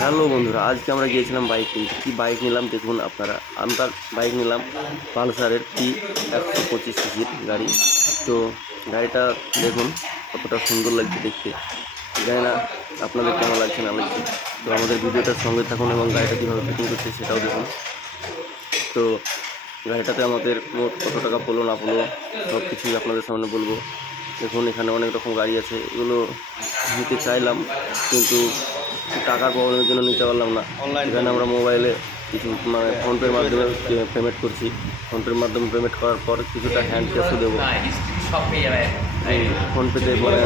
Hello বন্ধুরা, আজকে আমরা গিয়েছিলাম বাইক কিনতে। কী বাইক নিলাম দেখুন আপনারা। আমরা বাইক নিলাম পালসারের টি একশো পঁচিশ সিসির গাড়ি। তো গাড়িটা দেখুন কতটা সুন্দর লাগছে দেখতে। জানি না আপনাদের কেমন লাগছে, না লাগছে। তো আমাদের ভিডিওটার সঙ্গে থাকুন এবং গাড়িটা কীভাবে ফিটিং করছে সেটাও দেখুন। তো গাড়িটাতে আমাদের মোট কত টাকা পড়ল, না পড়ল সব কিছুই আপনাদের সামনে বলব। দেখুন এখানে অনেক রকম গাড়ি আছে। এগুলো নিতে চাইলাম কিন্তু টাকার প্রবলেমের জন্য নিতে পারলাম না। এখানে আমরা মোবাইলে কিছু মানে ফোনপের মাধ্যমে পেমেন্ট করছি। ফোনপের মাধ্যমে পেমেন্ট করার পর কিছুটা হ্যান্ড ক্যাশও দেবো। ফোনপেতে মানে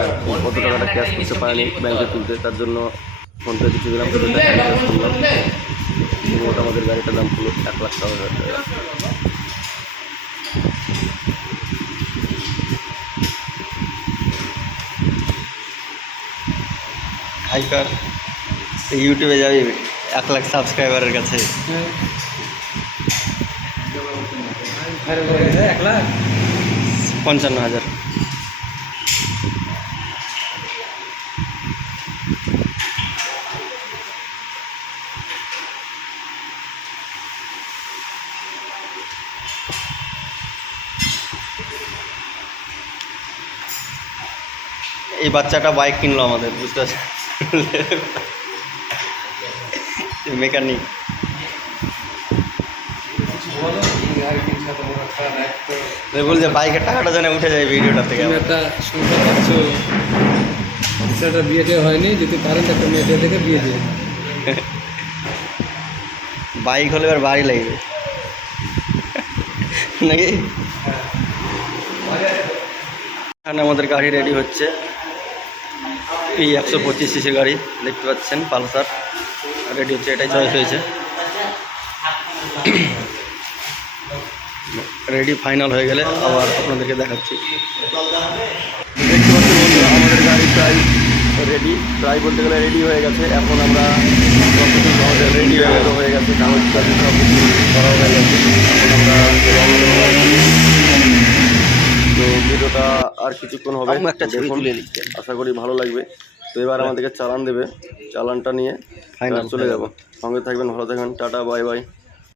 কত টাকাটা ক্যাশ করতে পারেনি ব্যাংকে তুলতে তার জন্য ফোনপে কিছু দিলাম কিছুটা হ্যান্ড ক্যাশ করলাম। মোট আমাদের গাড়িটার দাম হলো এক লাখ টাকা। হাইকার ইউটিউবে যাবি এক লাখ সাবস্ক্রাইবারের কাছে। লাখ? পঞ্চান্ন হাজার। এই বাচ্চাটা বাইক কিনলো আমাদের বুঝতে পারছি মেকানিক বল যে বাইকের টাকাটা যেন উঠে যায় ভিডিওটা থেকে। একটা সংসার পাচ্ছ। সেটা বিয়েটে হয়নি যদি পারেন একটা মেয়েটে দেখে বিয়ে দিয়ে বাইক হলে এবার বাড়ি লাগবে। নাকি? এখানে আমাদের গাড়ি রেডি হচ্ছে। এই একশো পঁচিশ সিসি গাড়ি দেখতে পাচ্ছেন, পালসার। রেডি হচ্ছে, এটাই চয়েস হয়েছে। রেডি ফাইনাল হয়ে গেলে আবার আপনাদেরকে দেখাচ্ছি। দেখতে আমাদের গাড়ি প্রায় রেডি প্রায় বলতে গেলে রেডি হয়ে গেছে। এখন আমরা রেডি হয়ে গেছে হয়ে গেছে কাগজ সব কিছু করা হয়ে গেছে এখন আমরা রং দেবো আর কি। তো ভিডিওটা আর কিছুক্ষণ হবে। একটা ছবি তুলে নিচ্ছি। আশা করি ভালো লাগবে। তো এবার আমাদেরকে চালান দেবে। চালানটা নিয়ে চলে যাব। সঙ্গে থাকবেন ভালো থাকবেন। Tata bye bye.